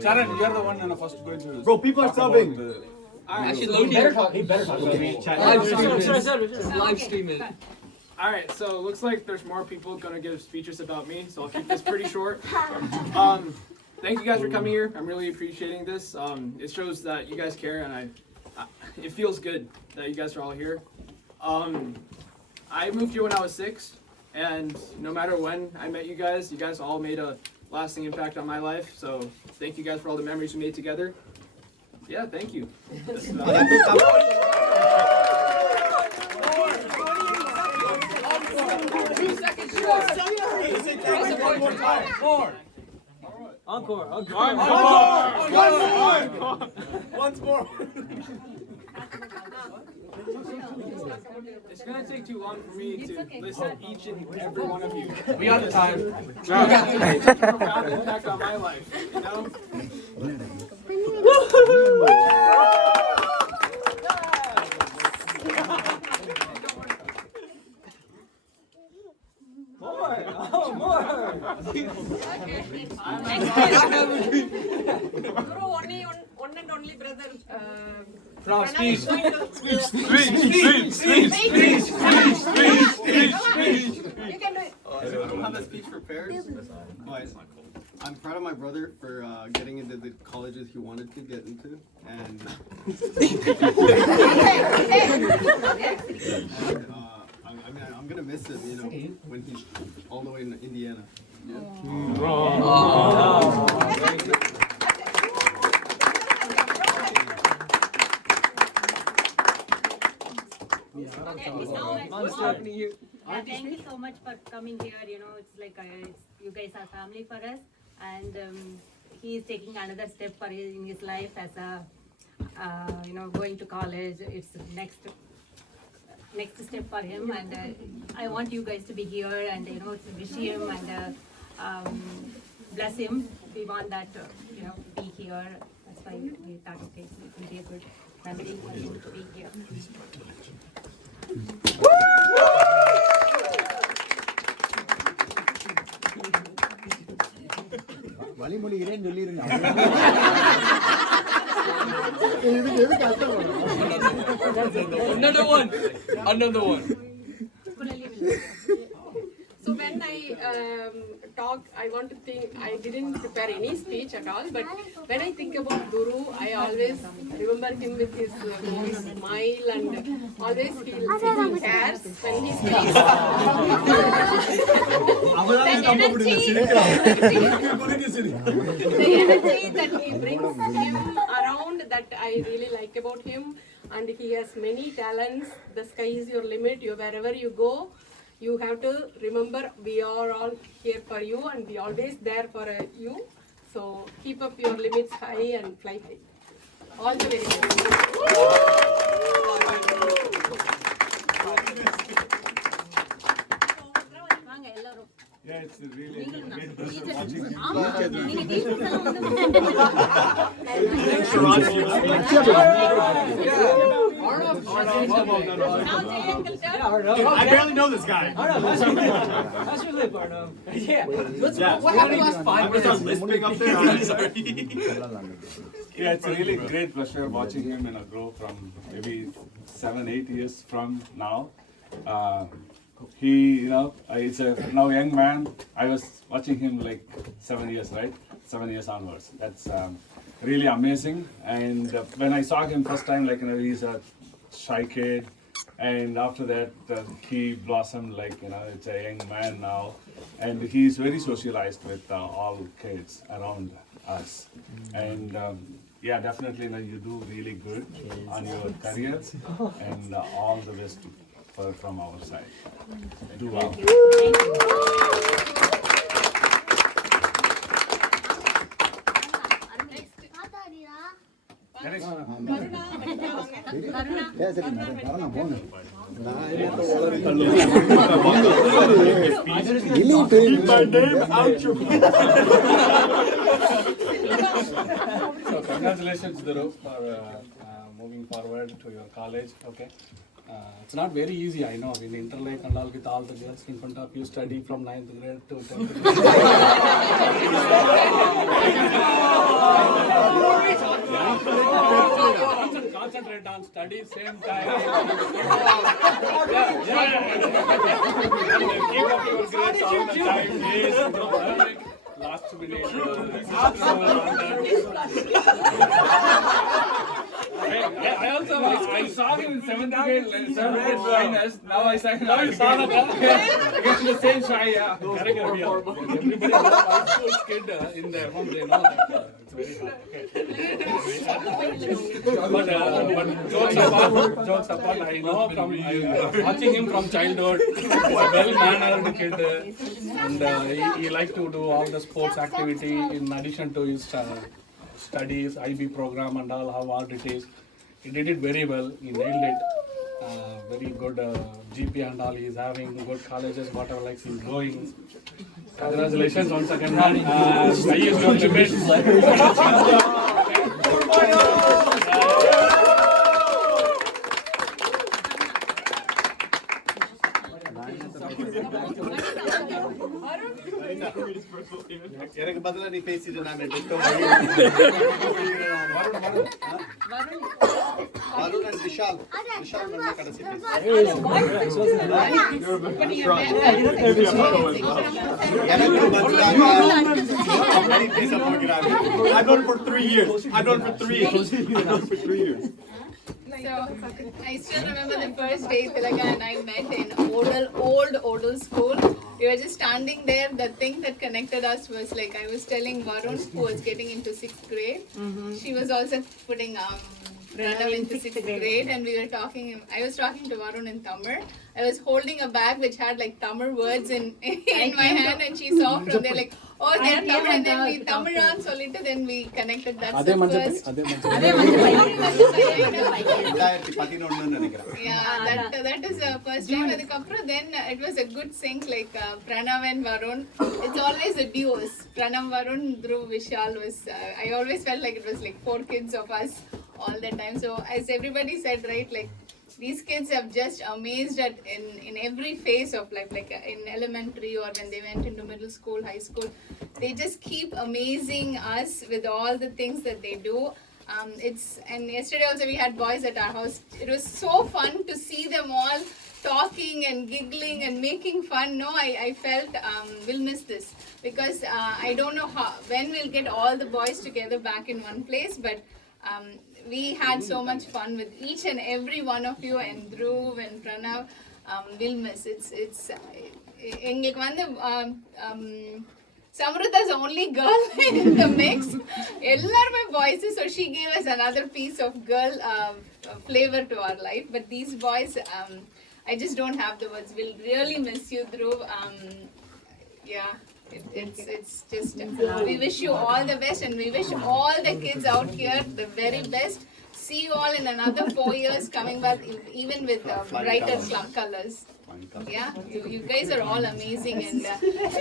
Charan, you are the one and first going to. Bro, people are subbing. Actually, he better talk. Live stream it. Alright, so it looks like there's more people gonna give speeches about me, so I'll keep this pretty short. Thank you guys for coming here. I'm really appreciating this. It shows that you guys care, and it feels good that you guys are all here. I moved here when I was 6, and no matter when I met you guys all made a lasting impact on my life. So thank you guys for all the memories we made together. Yeah, thank you. Encore. Once more. It's gonna take too long for me to listen to each and every one of you. We got the time. It's such a profound impact on my life, you know? One and only brother. Speech. You can do it. I don't have a speech prepared, but I'm proud of my brother for getting into the colleges he wanted to get into, and I'm gonna miss him, you know, when he's all the way in Indiana. What's happening here? Yeah, thank you so much for coming here. You know, it's like you guys are family for us, and he is taking another step in his life as a going to college. It's next step for him, and I want you guys to be here and to wish him and bless him. We want that be here. That's why we thought okay, so it will be a good memory for him to be here. வழிமொழிகிறேன்னு சொல்லிருங்க. Another one. So when I talk, I want to think, I didn't prepare any speech at all, but when I think about Dhruv, I always remember him with his smile and always he cares when he speaks. The energy that he brings him around, that I really like about him, and he has many talents. The sky is your limit. Wherever you go, you have to remember we are all here for you and we always there for you. So keep up your limits high and fly high. All the very best. Yeah, it's really great. I barely know this guy. How's your lip, Arnav? Yeah. What happened the last 5 minutes? I was lisping up there. I'm sorry. Yeah, it's a really great pleasure watching him grow from maybe 7-8 years from now. He, it's a now young man. I was watching him like 7 years, right? 7 years onwards. That's really amazing. And when I saw him first time, he's a shy kid. And after that, he blossomed it's a young man now. And he's very socialized with all kids around us. And yeah, definitely, you do really good on your career. And all the best from our side. Do well. Keep my name out your So congratulations, Dhruv, for moving forward to your college. Okay. It's not very easy, I know. In Interlake and all with all the girls in front of you, study from 9th grade to 10th grade. on studies same time. And keep up your grades all the time. Yes, like last minute. I also I saw him in 7th grade finals. Now I saw him against the same try. Yeah. Everybody knows high school kid in their home. They know that it's very hard. Okay. But jokes apart, I know from watching him from childhood. He's a well-mannered kid, and he likes to do all the sports activity in addition to his studies, IB program, and all how hard it is. He did it very well. He nailed it. Very good GP and all. He's having good colleges, whatever likes he's going. Congratulations once again, man. Sky is your limit. எனக்கு பதிலா நீ பேசிட்டு நான் Varun and Vishal வந்து கடைசி எனக்கு பதிலாக பேச போகிறார். I've known for 3 years. I've known for 3 years. So, I still remember the first day Tilaga and I met in old Odal school. We were just standing there. The thing that connected us was like I was telling Varun, who was getting into 6th grade. She was also putting Pranav into 6th grade, and we were talking. I was talking to Varun in Tamil. I was holding a bag which had like Tamil words in my hand, and she saw from there like, oh, they're Tamil, and then we Tamil on solid, then we connected. That's the first. Yeah, that is the first time. Then it was a good sync like Pranav and Varun. It's always a duos. Pranav, Varun, Dhruv, Vishal was. I always felt like it was like 4 kids of us all the time. So as everybody said, right, like these kids have just amazed at in every phase of life, like in elementary or when they went into middle school, high school. They just keep amazing us with all the things that they do. And yesterday also we had boys at our house. It was so fun to see them all talking and giggling and making fun. No, I felt we'll miss this because I don't know when we'll get all the boys together back in one place, but we had so much fun with each and every one of you, and Dhruv and Pranav. We'll miss it's எங்களுக்கு வந்து Samrita's only girl in the mix. எல்லாருமே boys, so she gave us another piece of girl flavor to our life. But these boys, I just don't have the words. We'll really miss you, Dhruv. Yeah. It's just we wish you all the best, and we wish all the kids out here the very best. See you all in another 4 years coming back, even with brighter colors. Yeah, you guys are all amazing. And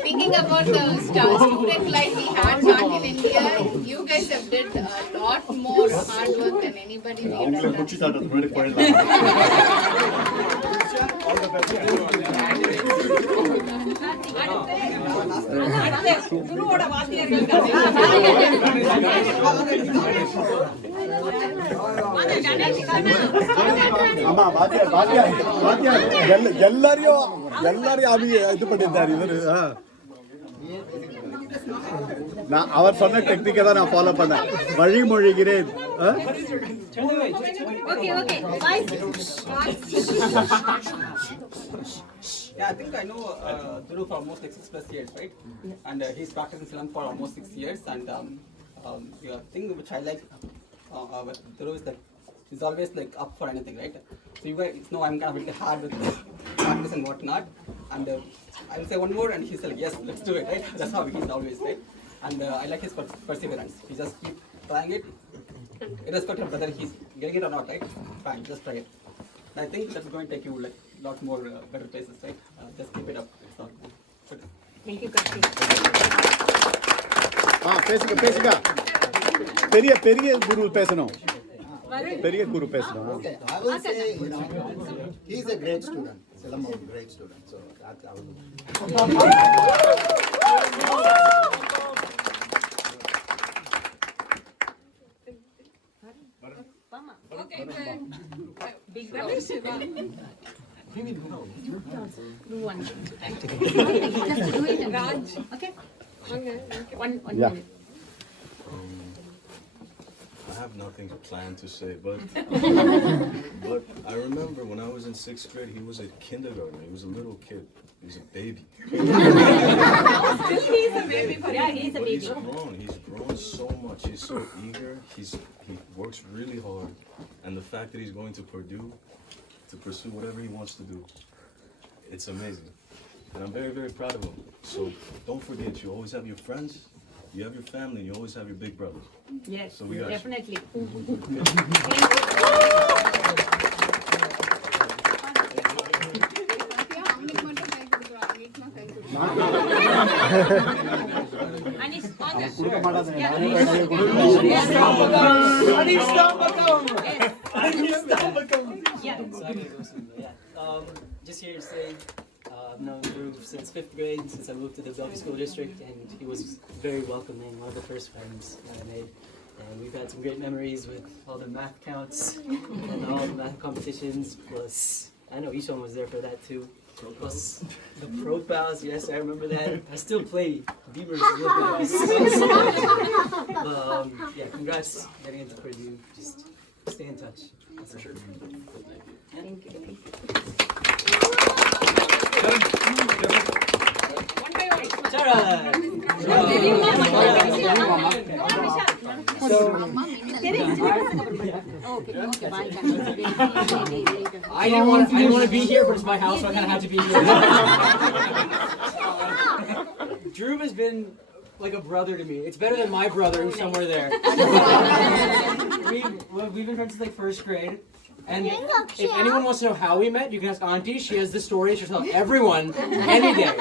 thinking about the student life we had back in India, you guys have did a lot more hard work than anybody we have done. குருவோட வாத்தியார்கள் ஆமா வாத்தியார் எல்லாரையும் இது பண்ணிருந்தாரு இவரு. நான் அவர் சொன்ன டெக்னிக்கை தான் நான் ஃபாலோ பண்ணேன். வழிமொழிகிறேன். Yeah, I think I know Dhruv for almost like 6+ years, right? And he's practicing Silam for almost 6 years. And the thing which I like with Dhruv is that he's always like up for anything, right? So you guys know I'm kind of really hard with practice and whatnot. And I'll say one more, and he's like, yes, let's do it, right? That's how he's always, right? And I like his perseverance. He just keep trying it, irrespective of whether he's getting it or not, right? Fine, just try it. I think that's going to take you like a lot more better places, right? Just keep it up. So, good. Thank you, Kashi. பேசுங்க பெரிய குரு பேசணும். பெரிய குரு பேசணும். Okay, I will say, he's a great student. Silam is a great student. So that's I will. Okay, Big bro. Do one. Just do it, Raj. Okay. One Yeah. minute. I have nothing planned to say, but I remember when I was in 6th grade, he was a kindergartner. He was a little kid. He was a baby. Still he's a baby for Yeah, he's a But baby. he's grown. He's grown so much. He's so eager. He works really hard, and the fact that he's going to Purdue to pursue whatever he wants to do, it's amazing. And I'm very, very proud of him. So don't forget, you always have your friends, you have your family, and you always have your big brothers. Yes, So we got you. definitely. அவனுக்கு மட்டும் கை கொடுக்குறான் வீட்டுலாம் கை கொடுக்குறான் Anish, வாங்க. கொடுக்க மாட்டாங்க Yeah. நானே கை கொடுத்து Yeah. Just here to say, I've known Dhruv since 5th grade, since I moved to the Delphi School District, and he was very welcoming, one of the first friends that I made. And we've had some great memories with all the math counts and all the math competitions, plus I know Ishan was there for that too. Plus the profiles, yes, I remember that. I still play Beamers a little bit. But yeah, congrats getting into Purdue. Just stay in touch. That's for sure. Thank you. I didn't want to be here, but it's my house, so I kind of have to be here. Dhruv has been like a brother to me. It's better than my brother who's somewhere there. We've been friends since like 1st grade. And if anyone wants to know how we met, you can ask Auntie. She has the story. She'll tell everyone any day.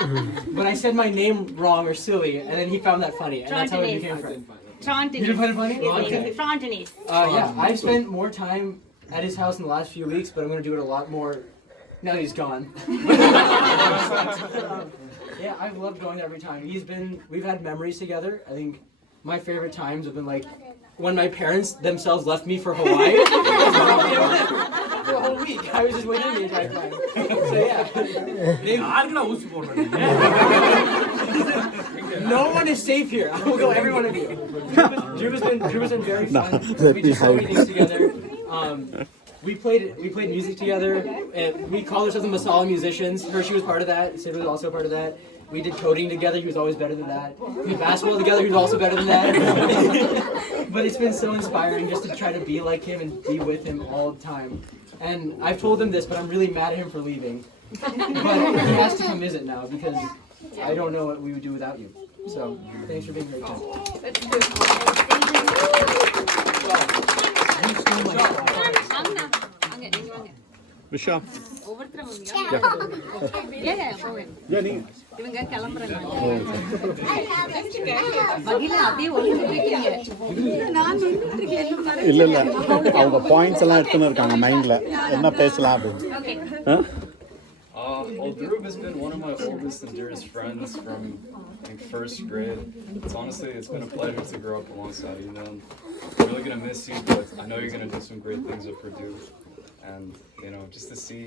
But I said my name wrong or silly, and then he found that funny, and that's how we became friends. Trontinis. You didn't find it funny? Okay. Trontinis. Yeah, I've spent more time at his house in the last few weeks, but I'm going to do it a lot more now that he's gone. Yeah, I've loved going there every time. We've had memories together. I think my favorite times have been like when my parents themselves left me for Hawaii. For a whole week. I was just waiting the entire time. So yeah. No one is safe here. I will go every one of you. Dhruv has been very fun. We did so many things together. We played music together. And we called ourselves the Masala musicians. Hershey was part of that. Sid was also part of that. We did coding together. He was always better than that. We did basketball together. He was also better than that. But it's been so inspiring just to try to be like him and be with him all the time. And I've told him this, but I'm really mad at him for leaving. But he has to come visit now because I don't know what we would do without you. So thanks for being here, Tim. விஷா ஒவ்வொருத்தரும் இவங்க கிளம்புறாங்க வகையில அப்படியே ஒளிஞ்சிருக்கீங்க இல்ல இல்ல அவங்க points எல்லாம் எடுத்துன்னு இருக்காங்க மைண்ட்ல என்ன பேசலாம் அப்படின்னு Well, Dhruv has been one of my oldest and dearest friends from I think 1st grade. It's been a pleasure to grow up alongside you, man. I'm really gonna miss you, but I know you're gonna do some great things at Purdue. And just to see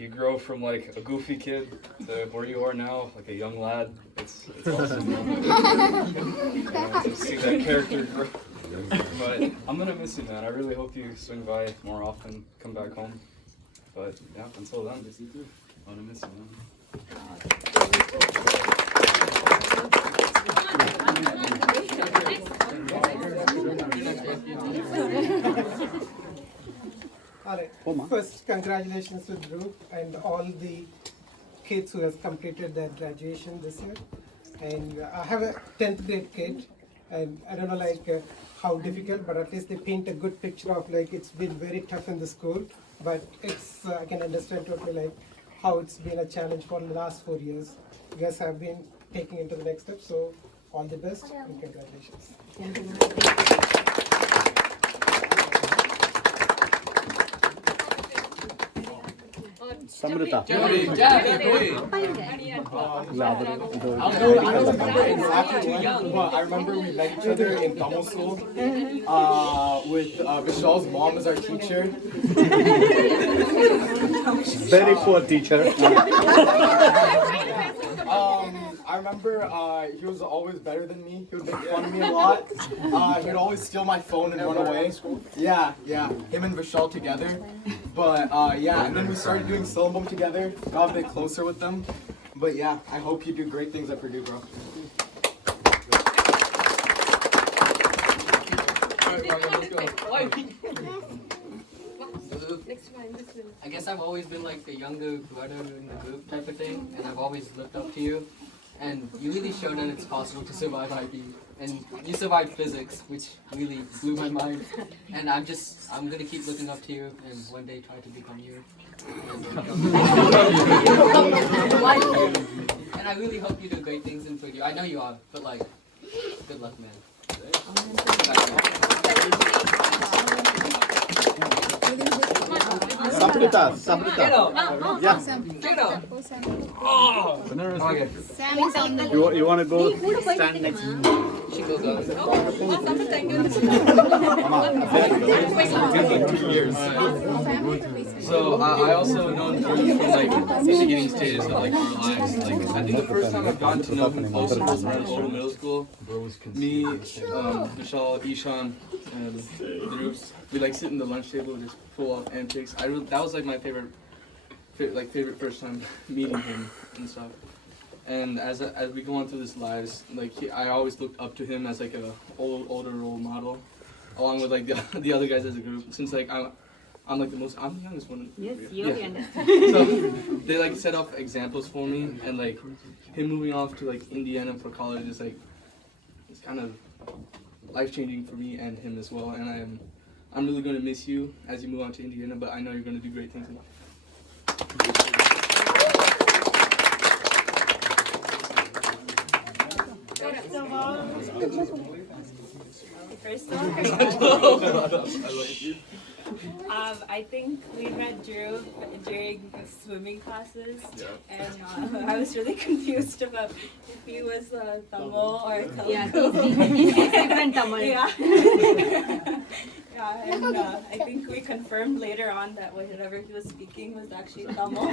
you grow from like a goofy kid to where you are now, like a young lad, it's awesome. To see that character grow. But I'm gonna miss you, man. I really hope you swing by more often, come back home. But yeah, until then, I'm gonna miss you, man. Alright, first congratulations to Dhruv and all the kids who have completed their graduation this year. And I have a 10th grade kid, and I don't know how difficult, but at least they paint a good picture of it's been very tough in the school, but it's I can understand totally how it's been a challenge for the last 4 years. You guys have been taking it to the next step, so all the best and congratulations. Samrita. I don't remember exactly when, but I remember we met each other in Tamil school with Vishal's mom as our teacher. Very poor teacher. I remember he was always better than me. He would make fun of me a lot. He would always steal my phone and run away. Yeah. Him and Vishal together. But yeah, and then we started doing syllabum together. Got a bit closer with them. But yeah, I hope you do great things at Purdue, bro. I guess I've always been like the younger brother in the group type of thing, and I've always looked up to you. And you really showed that it's possible to survive IB. And you survived physics, which really blew my mind. And I'm gonna keep looking up to you and one day try to become you. And I really hope you do great things in Purdue. I know you are, but like, good luck, man. Samrita. Yeah. Okay. You want to go stand next? She goes on. So I also know Dhruv from like the beginning stages of like our lives. Like I think the first time I've gotten to know him closer was around old middle school. Me, Vishal, Ishan, and Dhruv. We like sit in the lunch table, just pull off antics. That was like my favorite first time meeting him and stuff. And as we go on through this lives, like I always looked up to him as like a older role model, along with like the other guys as a group. Since like I'm the youngest one. Yes, you're the youngest. So they like set up examples for me, and like him moving off to like Indiana for college is like it's kind of life changing for me and him as well. And I'm really gonna miss you as you move on to Indiana, but I know you're gonna do great things in life. First of all, I think we met Dhruv during swimming classes, and I was really confused about if he was Tamil or Telugu. Yeah, he's different Tamil. Yeah. Yeah, and I think we confirmed later on that whatever he was speaking was actually Tamil.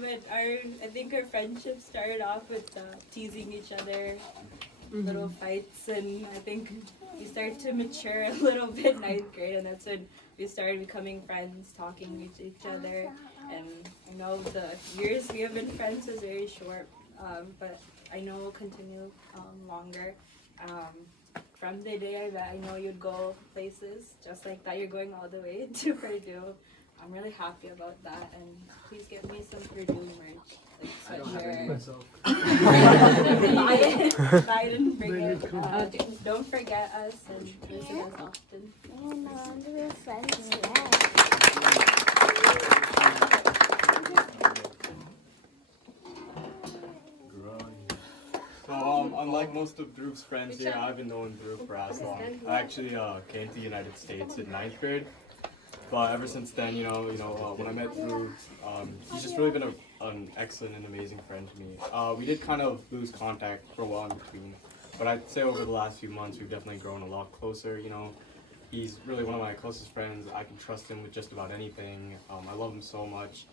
But I think our friendship started off with teasing each other, little fights, and I think we started to mature a little bit in 9th grade, and that's when we started becoming friends, talking with each other. And I know the years we have been friends is very short, but I know we'll continue longer. From the day I know you'd go places, just like that, you're going all the way to Purdue. I'm really happy about that, and please get me some Purdue merch, like sweatshirt. I didn't bring it. Don't forget us and visit us often. So unlike most of Dhruv's friends here, I've been knowing Dhruv for as long. I actually came to the United States in 9th grade. But ever since then, when I met Dhruv, he's just really been an excellent and amazing friend to me. We did kind of lose contact for a while in between, but I'd say over the last few months, we've definitely grown a lot closer. He's really one of my closest friends. I can trust him with just about anything. I love him so much.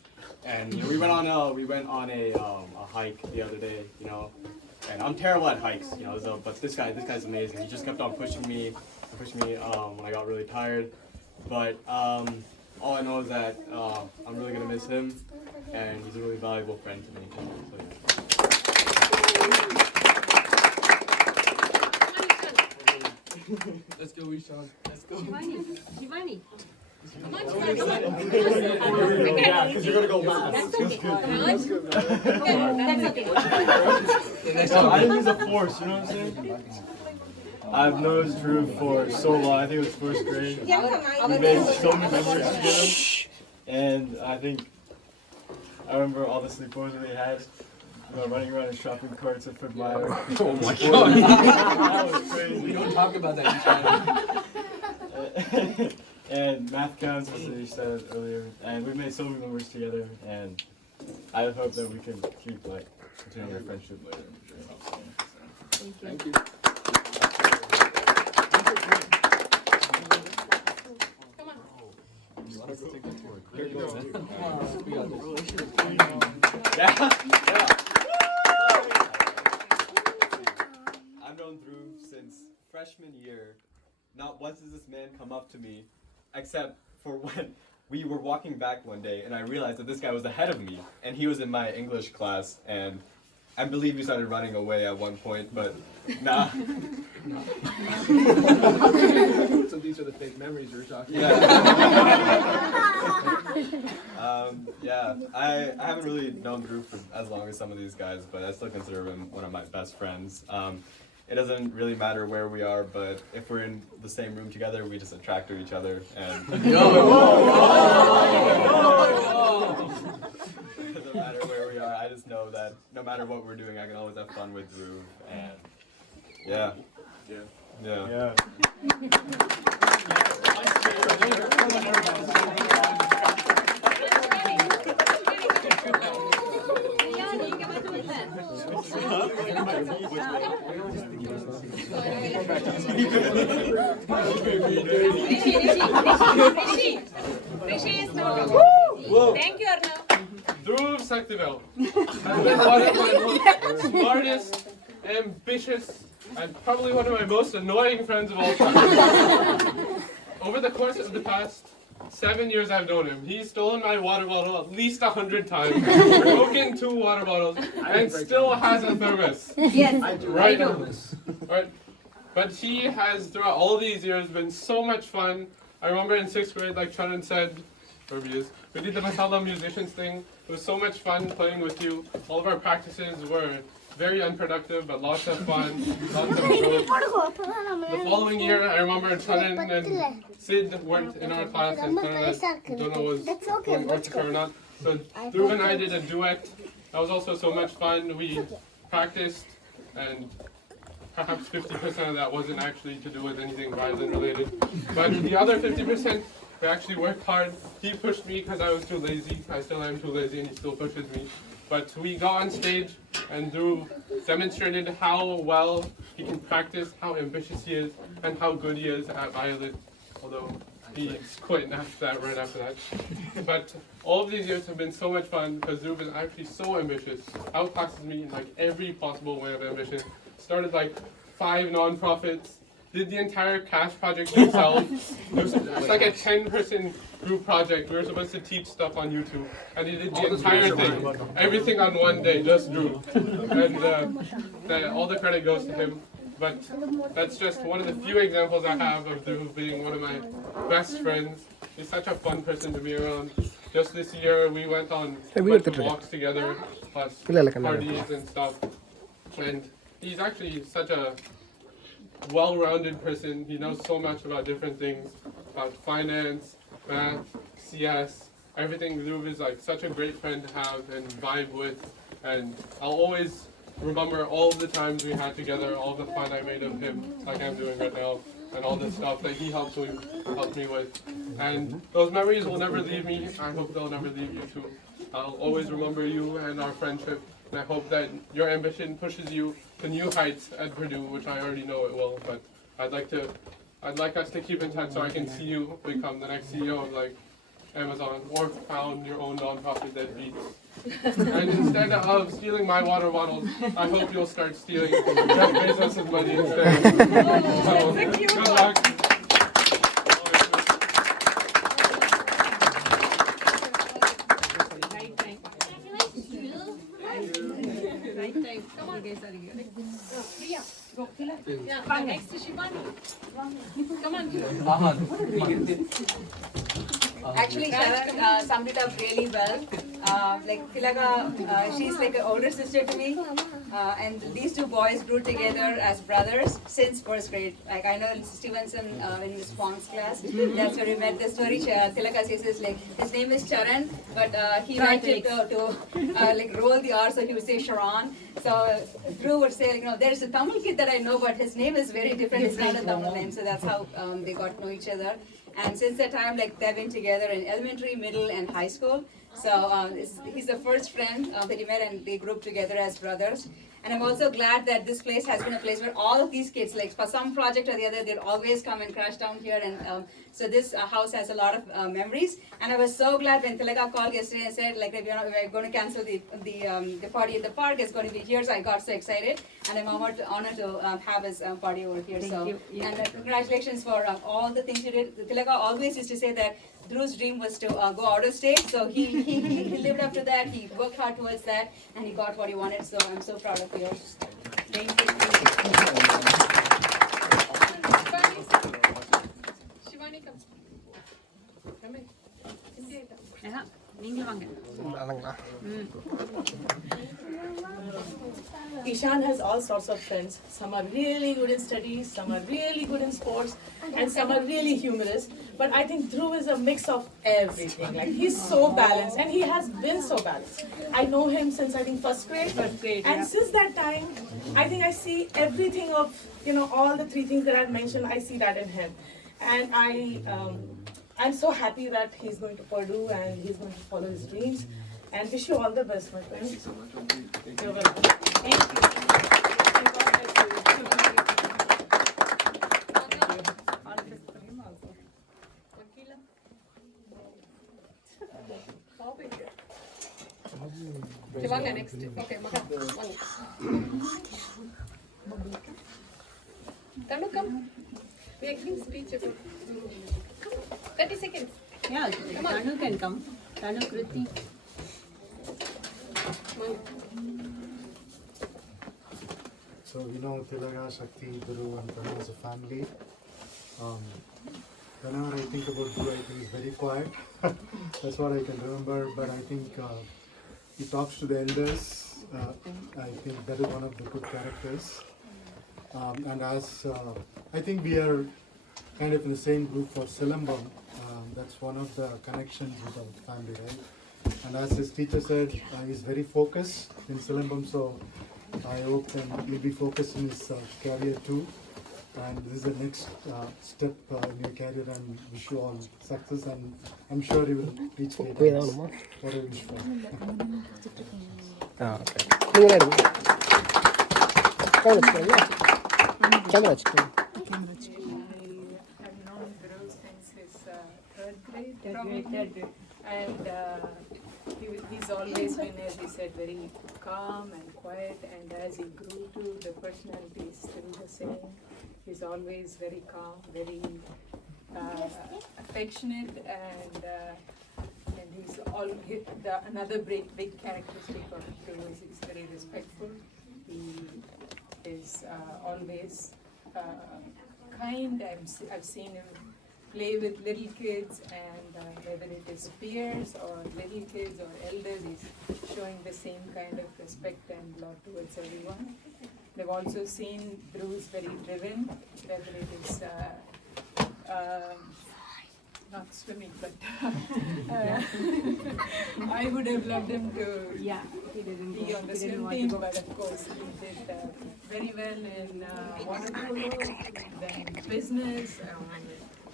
And we went on a hike the other day, and I'm terrible at hikes, but this guy's amazing. He just kept on pushing me when I got really tired. But all I know is that I'm really gonna miss him, and he's a really valuable friend to me. Let's go, Ishan. Let's go. Shivani. Come on, Yeah, because you're gonna go last. That's okay. That's okay. I didn't use a force, you know what I'm saying? I've known Dhruv for so long. I think it was first grade. We made so many memories together, and I remember all the sleepovers we had. Running around in shopping carts at Foot Mile. Oh my god! That was crazy. We don't talk about that, Ishan. And math counts, as you said earlier, and we've made so many memories together, and I hope that we can keep continuing our friendship later. Thank you. You want to go take the tour? Here you go. Yeah. I've known Dhruv since freshman year. Not once does this man come up to me, except for when we were walking back one day and I realized that this guy was ahead of me and he was in my English class, and I believe he started running away at one point, but nah. So these are the fake memories we were talking about. Yeah, I haven't really known Dhruv for as long as some of these guys, but I still consider him one of my best friends. It doesn't really matter where we are, but if we're in the same room together, we just attract to each other. And it doesn't matter where we are. I just know that no matter what we're doing, I can always have fun with Dhruv. And yeah. Rishi is not. Thank you, Arnav. Dhruv Saktivel has been one of my most smartest, ambitious, and probably one of my most annoying friends of all time. Over the course of the past 7 years I've known him, he's stolen my water bottle at least 100 times, broken 2 water bottles, and still has a thermos. Yes, Right now. Right. But he has, throughout all these years, been so much fun. I remember in 6th grade, like Charan said, wherever he is, we did the Masala musicians thing. It was so much fun playing with you. All of our practices were very unproductive, but lots of fun, lots of growth. The following year, I remember Charan and Sid weren't in our class, and Charan, don't know was going orchestra or not. So Dhruv and I did a duet. That was also so much fun. We practiced, and perhaps 50% of that wasn't actually to do with anything violin related. But the other 50%, we actually worked hard. He pushed me because I was too lazy. I still am too lazy, and he still pushes me. But we got on stage, and Dhruv demonstrated how well he can practice, how ambitious he is, and how good he is at violin. Although he quit right after that. But all of these years have been so much fun because Dhruv is actually so ambitious. Outclasses me in like every possible way of ambition. Started like 5 non-profits. Did the entire cash project himself. It's like a 10-person group project. We were supposed to teach stuff on YouTube, and he did the entire thing, everything on one day, just Dhruv. And all the credit goes to him. But that's just one of the few examples I have of Dhruv being one of my best friends. He's such a fun person to be around. Just this year, we went on a bunch of walks together, plus parties and stuff. And he's actually such a well-rounded person. He knows so much about different things, about finance, math, CS, everything. Dhruv is like such a great friend to have and vibe with, and I'll always remember all the times we had together, all the fun I made of him, like I'm doing right now, and all the stuff that he helped me with. And those memories will never leave me. I hope they'll never leave you too. I'll always remember you and our friendship, and I hope that your ambition pushes you to new heights at Purdue, which I already know it will. But I'd like us to keep in touch so I can see you become the next CEO of like Amazon or found your own nonprofit that beats. And instead of stealing my water bottles, I hope you'll start stealing Jeff Bezos' money instead. So, good luck. Come on. Priya, go. Yeah, next to Shivani. Come on. Actually, Sharon summed it up really well. Like Tilaka, she's like an older sister to me, and these 2 boys grew together as brothers since 1st grade. Like I know Stevenson in his Pong's class, that's where we met. The story Tilaka says is like his name is Charan, but he wanted to like roll the R, so he would say Sharon. So Dhruv would say, like, there's a Tamil kid that I know, but his name is very different. It's not a Tamil name, so that's how they got to know each other. And since that time, like they've been together in elementary, middle, and high school. So he's the first friend that he met, and they grew up together as brothers. And I'm also glad that this place has been a place where all of these kids, like for some project or the other, they'd always come and crash down here. And so this house has a lot of memories. And I was so glad when Tilaga called yesterday and said, like, we're going to cancel the party at the park. It's going to be here. So I got so excited. And I'm honored to have his party over here. And congratulations for all the things you did. Tilaga always used to say that Dhruv's dream was to go out of state, so he lived up to that, he worked hard towards that, and he got what he wanted, so I'm so proud of you. Thank you. Shivani, come. Come in. Ishan has all sorts of friends. Some are really good in studies, some are really good in sports, and some are really humorous. But I think Dhruv is a mix of everything. Like, he's so balanced, and he has been so balanced. I know him since I think first grade. And since that time, I think I see everything of, all the 3 things that I've mentioned, I see that in him. And I'm so happy that he's going to Purdue and he's going to follow his dreams. And wish you all the best, my friend. Thank you so much. You're welcome. Thank you. Shivanga next. Okay, Maha. Tanu, come. We are giving speech about 30 seconds. Yeah, Tanu can come. Tanu, Kriti. So, Tilaga, Shakti, Dhruv, and Pranav as a family. Whenever I think about Dhruv, I think he's very quiet. That's what I can remember. But I think he talks to the elders. I think that is one of the good characters. And as I think we are kind of in the same group for Silambam. That's one of the connections with our family, right? And as his teacher said, he's very focused in Silambam, so I hope that he'll be focused in his career too. And this is the next step in your career, and wish you all success, and I'm sure you will reach great heights. What I wish for. And he's always been, as he said, very calm and quiet, and as he grew to, the personality is still the same. He's always very calm, very affectionate, and he's another big characteristic of Dhruv is he's very respectful. He is always kind. I've seen him play with little kids, and whether it is peers or little kids or elders, he's showing the same kind of respect and love towards everyone. They've also seen Dhruv is very driven, whether it is not swimming, but I would have loved him to be on the swim team, but of course he did very well in water polo, then business,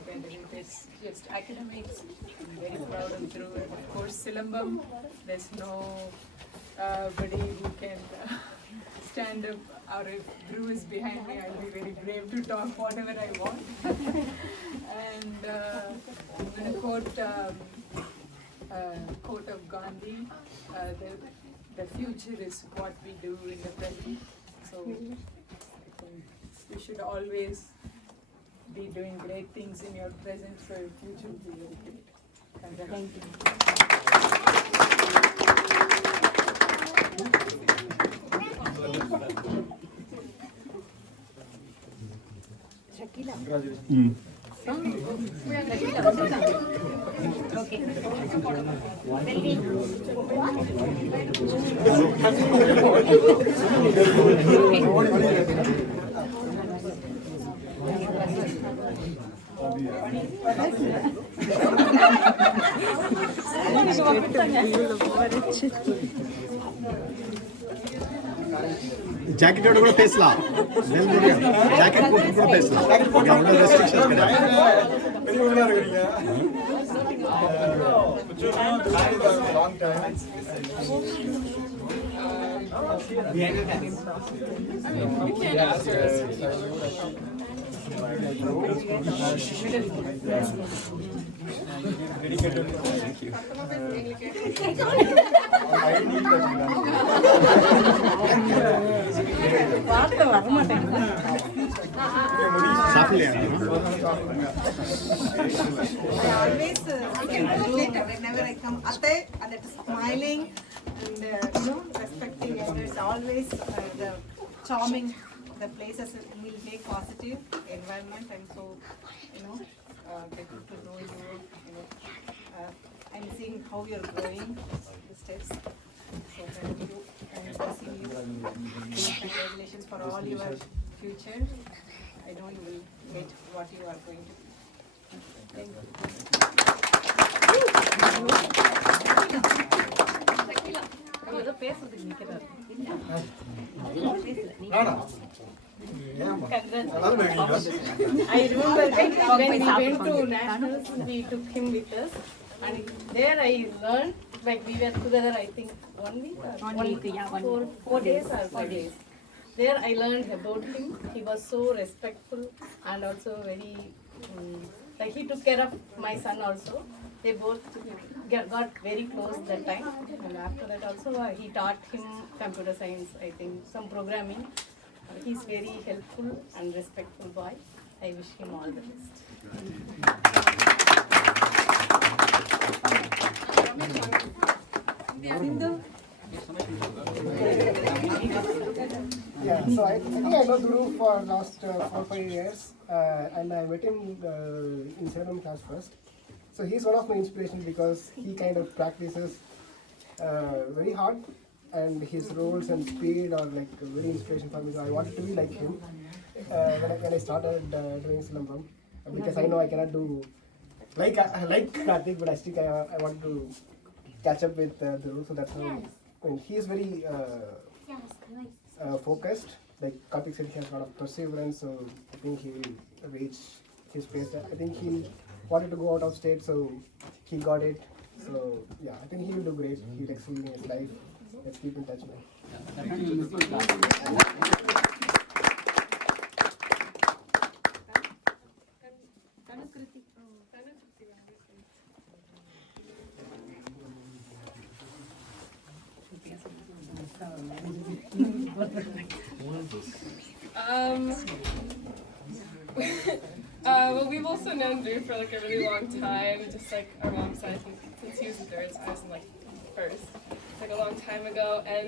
whether it is just academics. I'm very proud of Dhruv. And of course, Silambam, there's nobody who can stand up, or if Dhruv is behind me, I'll be very brave to talk whatever I want. And I'm going to quote of Gandhi, the future is what we do in the present. So I think you should always be doing great things in your present, so your future will be very great. Thank Congratulations. Jacket ಕೂಡ பேசலாம் jacket ಕೂಡ பேசலாம் அவ்வளோ restrictions கிடையாது long time. Thank you. Whenever I come, Ate, and it is smiling and respecting others. Always the charming the places will make positive environment, and so getting to know you. I'm seeing how you're growing the steps. So thank you and blessing you. Congratulations for all your future. I know you will get what you are going to. Thank I remember when we went to nationals, we took him with us, and there I learned. Like we were together, I think 1 week or 1 week, yeah, 4 days or 5 days. There I learned about him. He was so respectful and also very like he took care of my son also. They both got very close that time, and after that also he taught him computer science, I think some programming. He's very helpful and respectful boy. I wish him all the best. Yeah, so I think I know Dhruv for last 4-5 years, and I met him in 7th class first. So he's one of my inspirations because he kind of practices very hard, and his roles and speed are like very inspiration for me. So I wanted to be like him when I started doing Silambam, because I know I cannot do like Karthik, but I want to catch up with Dhruv. So that's how. I mean, he is very focused. Like Karthik said, he has a lot of perseverance. So I think he will reach his pace. I think he wanted to go out of state, so he got it. So yeah, I think he will do great. He'll excel in his life. Let's keep in touch, man. Well, we've also known Dhruv for like a really long time, just like our mom's side, since he was in 3rd, so I was in like 1st. It's like a long time ago, and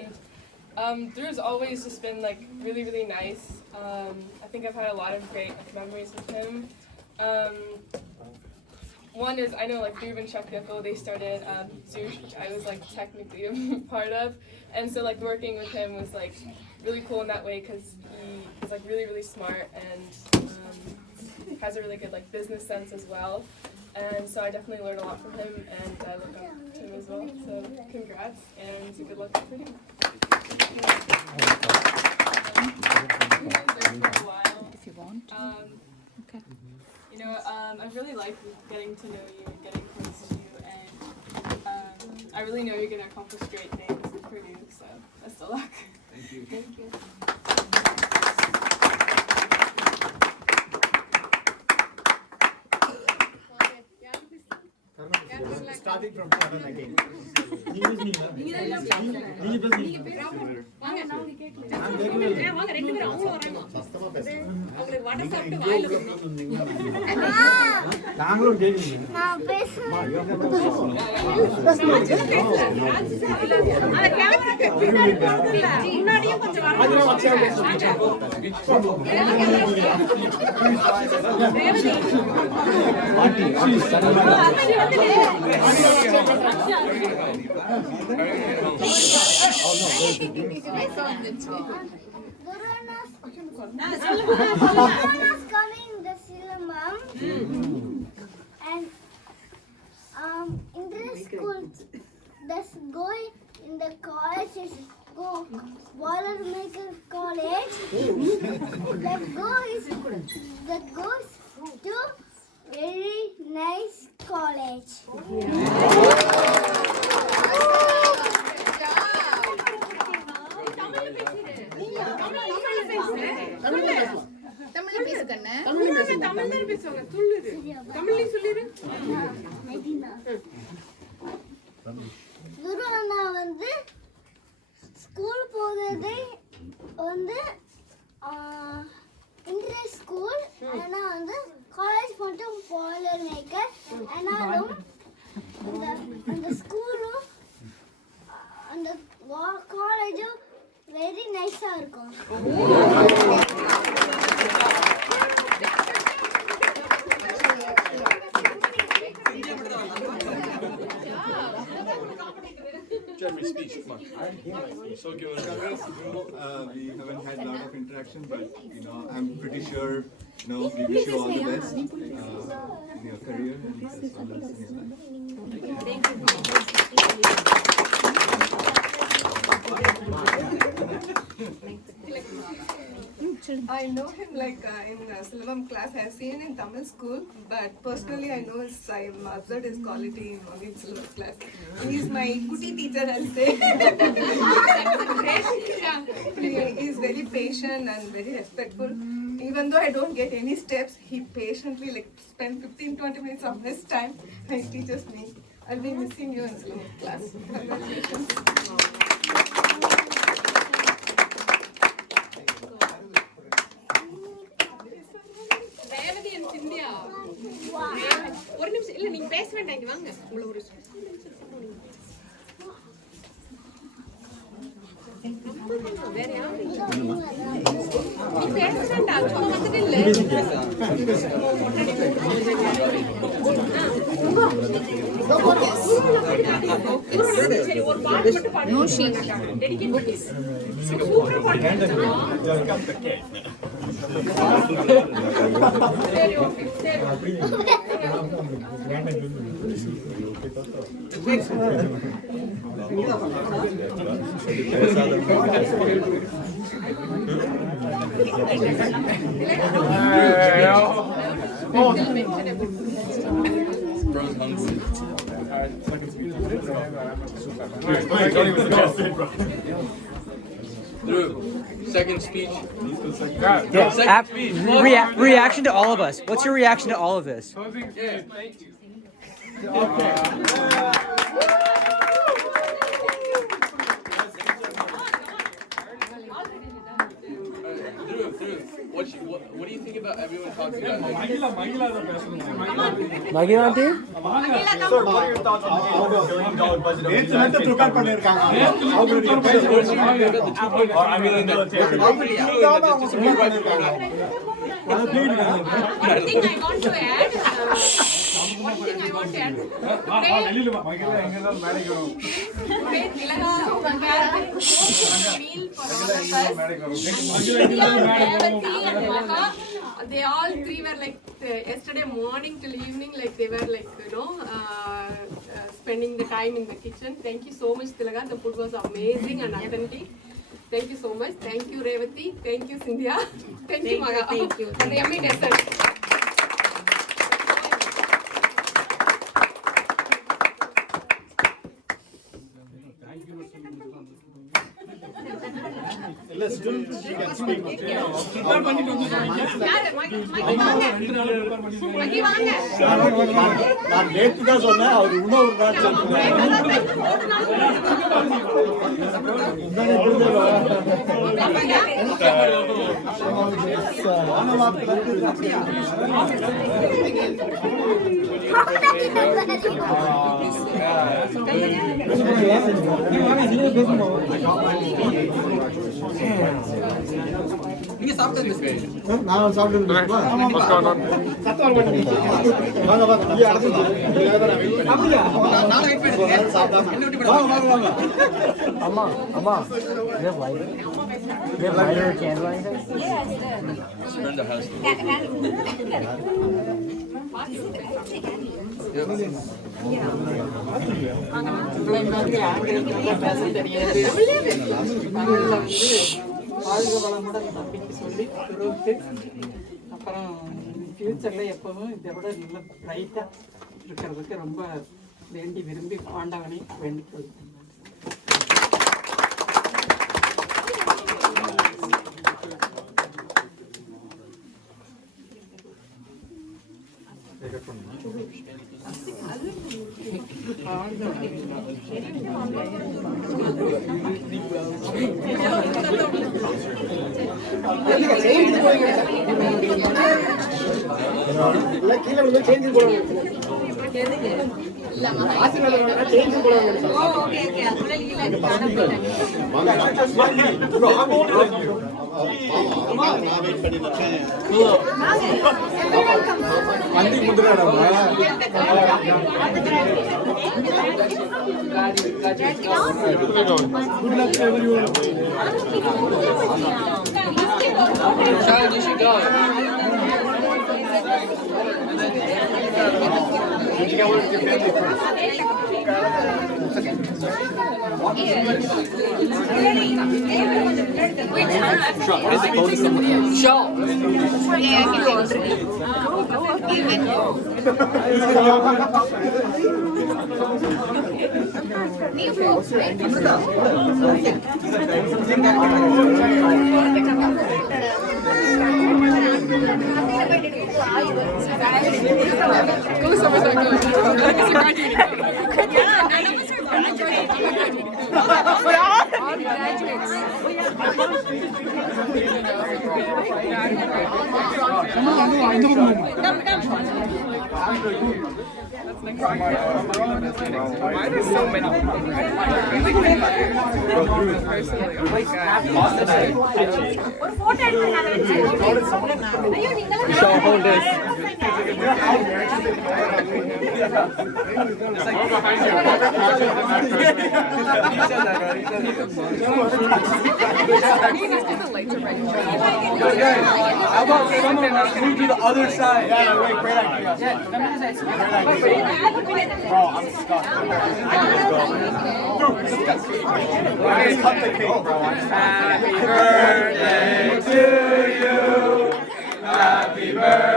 Dhruv's always just been like really, really nice. I think I've had a lot of great like, memories with him. One is, I know like Dhruv and Chuck Nichol, they started Zoosh, which I was like technically a part of, and so like working with him was like really cool in that way because he is like really, really smart and has a really good like business sense as well. And so I definitely learned a lot from him, and I look up to him as well. So congrats and good luck for him. If you want. Okay. You know, I really like getting to know you and getting close to you, and I really know you're going to accomplish great things for you, so best of luck. Thank you. Thank you. Starting from Karan again. Corona's coming the Silamam, and in the school, the going in the college is go Boilermaker College. That goes to very nice college. குரு அண்ணா வந்து school போகிறதே வந்து inter school ஆனால் வந்து college மட்டும் boiler maker ஆனாலும் அந்த ஸ்கூலும் அந்த காலேஜும் வெரி நைஸாக இருக்கும். Jeremy, speech, come on. So given we haven't had a lot of interaction, but I'm pretty sure we wish you all the best in your career and as well as in your life. Thank you. I know him like in Silavam class. I have seen him in Tamil school, but personally I know I observed his quality only in Silavam class. He is my kuti teacher, I'll say. He is very patient and very respectful. Even though I don't get any steps, he patiently spend 15-20 minutes of his time and he teaches me. I'll be missing you in Silavam class. Congratulations. ஒரு நிமிஷம் இல்ல நீங்க பேச வேண்டாம் இங்க வாங்க உங்களை ஒரு வேற யாரும் பேச வேண்டாம் சும்மா வந்துட்டு இல்ல சரி ஒரு பாட்டு மட்டும் பாடுங்க டெடிகேட் பண்ணி சூப்பரா பாடுங்க சரி ஓகே சரி Dhruv, second speech. Reaction to all of us. What's your reaction to all of this? What do you think about everyone talking about Magila auntie? Sir, what are your thoughts on the going down budget? One thing I want to add. Today Tilaga prepared a meal for all of us. Revati and Maka, they all three were yesterday morning till evening, they were spending the time in the kitchen. Thank you so much, Tilaga. The food was amazing and authentic. Thank you so much. Thank you, Revati. Thank you, Cynthia. Thank you, Maga. Thank you. For the yummy dessert. Let's do it. She can speak. நான் நேற்று தான் சொன்னேன் அவர் இன்னும் ஒரு நாள் நீங்க சாப்பிட்டு நான் சாப்பிட்டு வாங்க வாங்க இங்க அடச்சு நான் வெயிட் பண்ணிட்டேன் சாப்பிடாம வாங்க வாங்க Amma, Amma, you have lighter? You have lighter or candle or anything? Yes. Brenda has Can உங்களை மாதிரி ஆங்கிலத்தில் பேச தெரியாது தமிழில் வந்து வாழ்க வளமுடன் தம்பிக்கு சொல்லி துருவுக்கு அப்புறம் ஃப்யூச்சரில் எப்போவும் இதை விட நல்ல பிரைட்டாக இருக்கிறதுக்கு ரொம்ப வேண்டி விரும்பி ஆண்டவனை வேண்டிக் கொள்கிறேன். Sean, you should go. You got work with your family first. Sean, what is the bonus of the Sean? Go summer's not good. I guess you're graduating. Yeah, none of us are graduating. We're all graduates. Why are there so many people? Personally, oh my god. Sean, hold this. How about someone move to the other side? Yeah, wait, great idea. Bro, I'm stuck. I just cut the cake, bro. Happy birthday to you. Happy birthday.